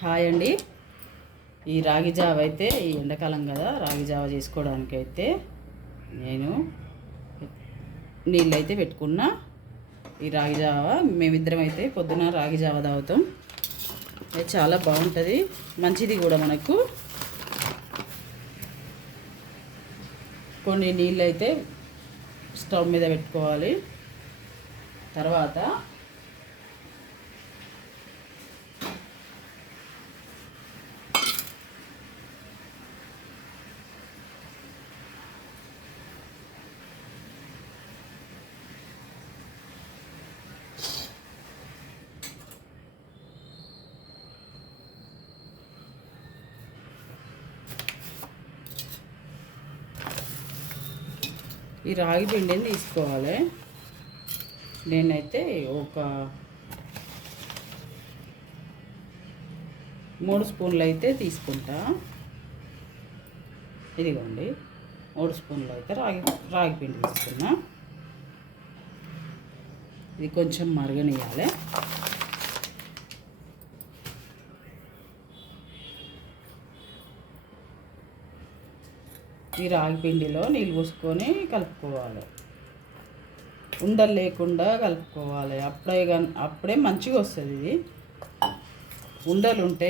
Hi అండి. ఈ రాగి జావ అయితే ఈ ఎండాకాలం కదా, రాగి జావ చేసుకోవడానికి అయితే నేను నీళ్ళు అయితే పెట్టుకున్నా. ఈ రాగి జావ మేమిద్దరం అయితే పొద్దున రాగి జావ తాగుతాం. అది చాలా బాగుంటుంది, మంచిది కూడా మనకు. కొన్ని నీళ్ళు అయితే స్టవ్ మీద పెట్టుకోవాలి. తర్వాత ఈ రాగి పిండిని తీసుకోవాలి. నేనైతే ఒక 3 స్పూన్లు అయితే తీసుకుంటా. ఇదిగోండి, 3 స్పూన్లు అయితే రాగి పిండి తీసుకున్నా. ఇది కొంచెం మరగనియాలి. ఈ రాగి పిండిలో నీళ్ళు పోసుకొని కలుపుకోవాలి. ఉండలు లేకుండా కలుపుకోవాలి. అప్పుడే మంచిగా వస్తుంది. ఇది ఉండలు ఉంటే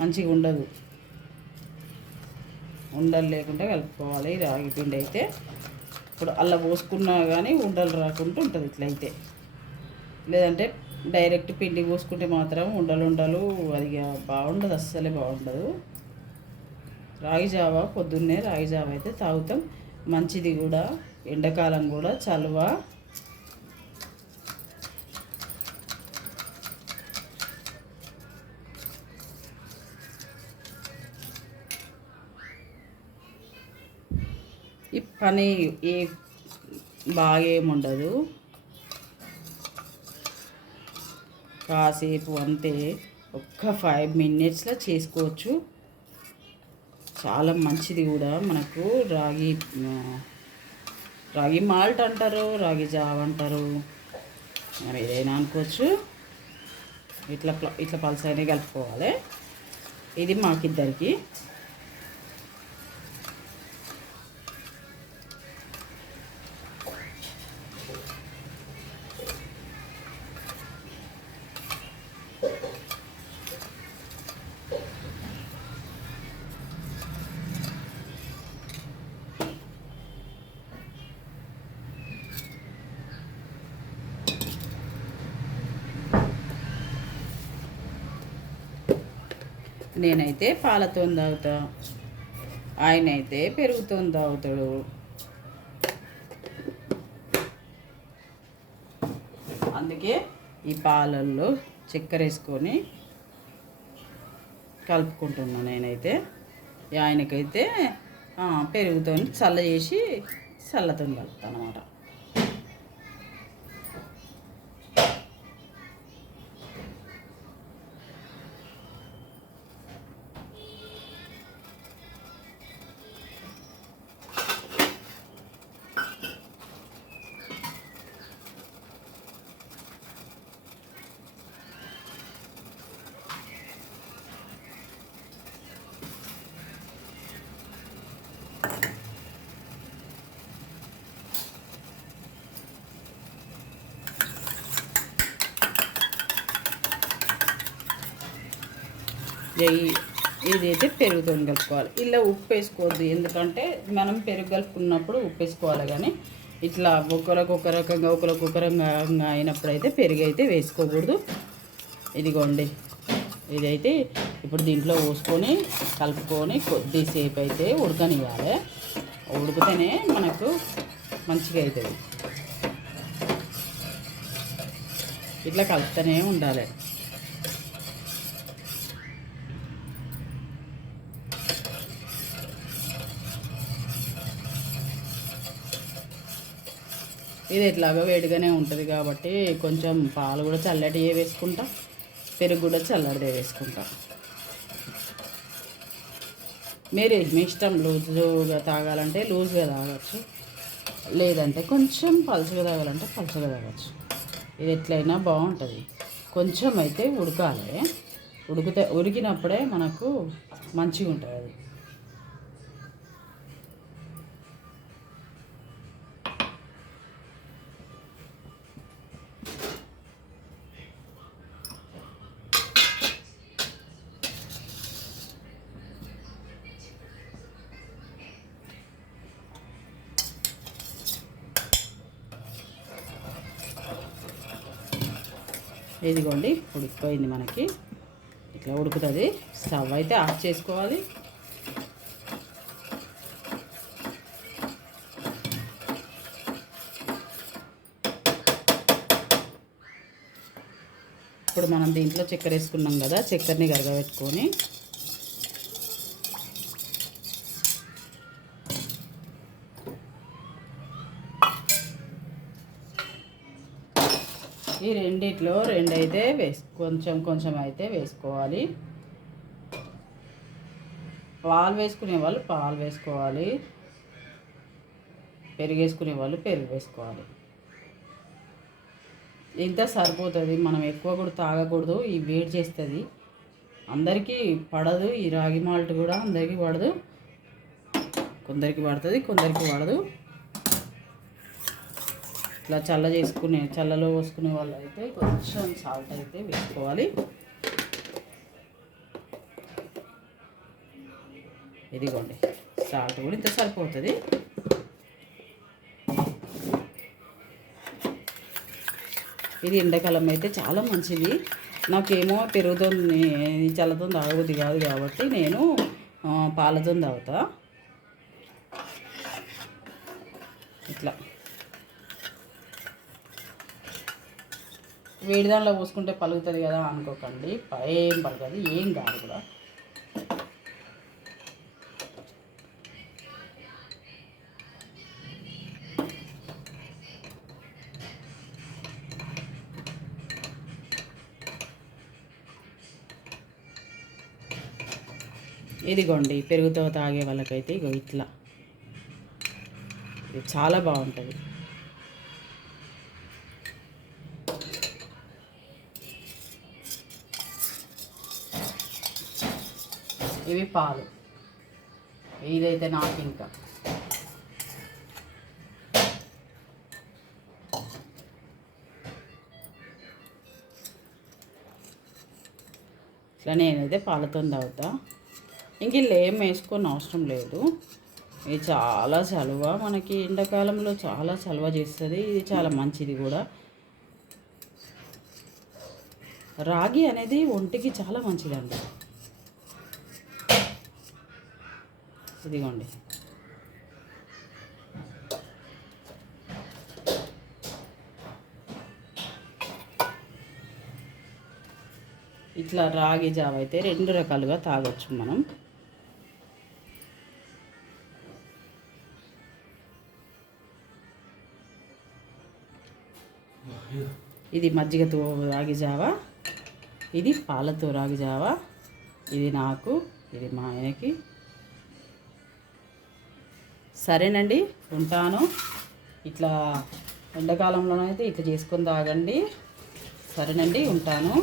మంచిగా ఉండదు. ఉండలు లేకుండా కలుపుకోవాలి. ఈ రాగి పిండి అయితే ఇప్పుడు అలా పోసుకున్నా కానీ ఉండలు రాకుండా ఉంటుంది. ఇట్లయితే లేదంటే డైరెక్ట్ పిండి పోసుకుంటే మాత్రం ఉండలు అది బాగుండదు, అస్సలే బాగుండదు. రాగి జావ పొద్దున్నే రాగి జావ అయితే తాగుతాం, మంచిది కూడా. ఎండాకాలం కూడా చలువ. ఈ పని బాగా ఏముండదు, కాసేపు అంతే. ఒక్క 5 మినిట్స్లో చేసుకోవచ్చు. చాలా మంచిది కూడా మనకు. రాగి మాల్ట్ అంటారు, రాగి జావ అంటారు, మరి ఏదైనా అనుకోవచ్చు. ఇట్లా పలసగానే కలుపుకోవాలి. ఇది మాకిద్దరికి. నేనైతే పాలతో తాగుతా, ఆయన అయితే పెరుగుతో తాగుతాడు. అందుకే ఈ పాలల్లో చక్కెర వేసుకొని కలుపుకుంటున్నాను నేనైతే. ఆయనకైతే పెరుగుతో చల్ల చేసి చల్లతో కలుపుతాను అన్నమాట. ఇదైతే పెరుగుతో కలుపుకోవాలి. ఇలా ఉప్పు వేసుకోవద్దు, ఎందుకంటే మనం పెరుగు కలుపుకున్నప్పుడు ఉప్పు వేసుకోవాలి. కానీ ఇట్లా ఒకరికి రకంగా అయినప్పుడు అయితే పెరుగు అయితే వేసుకోకూడదు. ఇదిగోండి, ఇదైతే ఇప్పుడు దీంట్లో పోసుకొని కలుపుకొని కొద్దిసేపు అయితే ఉడకనివ్వాలి. ఉడికితేనే మనకు మంచిగా అవుతుంది. ఇట్లా కలుపుతూనే ఉండాలి. ఇది ఎట్లాగో వేడిగానే ఉంటుంది కాబట్టి కొంచెం పాలు కూడా చల్లటివే వేసుకుంటా, పెరుగు కూడా చల్లటిదే వేసుకుంటా. మీరు మీ ఇష్టం, లూజుగా తాగాలంటే లూజ్గా తాగచ్చు, లేదంటే కొంచెం పలుచగా తాగాలంటే పలుచగా తాగచ్చు. ఇది ఎట్లయినా బాగుంటుంది. కొంచెం అయితే ఉడకాలి. ఉడికినప్పుడే మనకు మంచిగా ఉంటుంది అది. ఇదిగోండి ఉడికిపోయింది మనకి. ఇట్లా ఉడుకుతుంది. స్టవ్ అయితే ఆఫ్ చేసుకోవాలి. ఇప్పుడు మనం దీంట్లో చక్కెర వేసుకున్నాం కదా, చక్కెరని కరగబెట్టుకొని ఈ రెండిట్లో రెండైతే కొంచెం కొంచెం అయితే వేసుకోవాలి. పాలు వేసుకునే వాళ్ళు పాలు వేసుకోవాలి, పెరుగు వేసుకునే వాళ్ళు పెరుగు వేసుకోవాలి. ఇంత సరిపోతుంది. మనం ఎక్కువ కూడా తాగకూడదు, ఈ వేడి చేస్తుంది. అందరికీ పడదు, ఈ రాగి మాల్ట్ కూడా అందరికీ పడదు. కొందరికి పడుతుంది, కొందరికి పడదు. ఇట్లా చల్లలో పోసుకునే వాళ్ళు అయితే కొంచెం సాల్ట్ అయితే వేసుకోవాలి. ఇదిగోండి సాల్ట్ కూడా ఇంత సరిపోతుంది. ఇది ఎండాకాలం అయితే చాలా మంచిది. నాకేమో పెరుగుతో చల్లతో తాగబుద్ది కాదు కాబట్టి నేను పాలతో తాగుతా. ఇట్లా వేడి దానిలో పోసుకుంటే పలుకుతుంది కదా అనుకోకండి, ఏం పలకదు, ఏం కాదు కూడా. ఇదిగోండి పెరుగుతో తాగే వాళ్ళకైతే ఇగో ఇట్లా ఇది చాలా బాగుంటుంది. ఇవి పాలు, ఇదైతే నాకు ఇంకా ఇట్లా నేనైతే పాలతో తాగుతా. ఇంక ఇలా ఏం వేసుకొని అవసరం లేదు. ఇది చాలా చలువ, మనకి ఎండాకాలంలో చాలా చలువ చేస్తుంది. ఇది చాలా మంచిది కూడా. రాగి అనేది ఒంటికి చాలా మంచిదండి. ఇదిగోండి ఇట్లా రాగి జావ అయితే రెండు రకాలుగా తాగొచ్చు మనం. ఇది మజ్జిగతో రాగి జావ, ఇది పాలతో రాగి జావ. ఇది నాకు, ఇది మా ఆయనకి. సరేనండి, ఉంటాను. ఇట్లా ఎండాకాలంలోనైతే ఇట్లా చేసుకొని తాగండి. సరేనండి, ఉంటాను.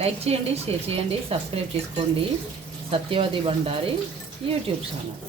లైక్ చేయండి, షేర్ చేయండి, సబ్స్క్రైబ్ చేసుకోండి. Satyavathi Bandari YouTube channel.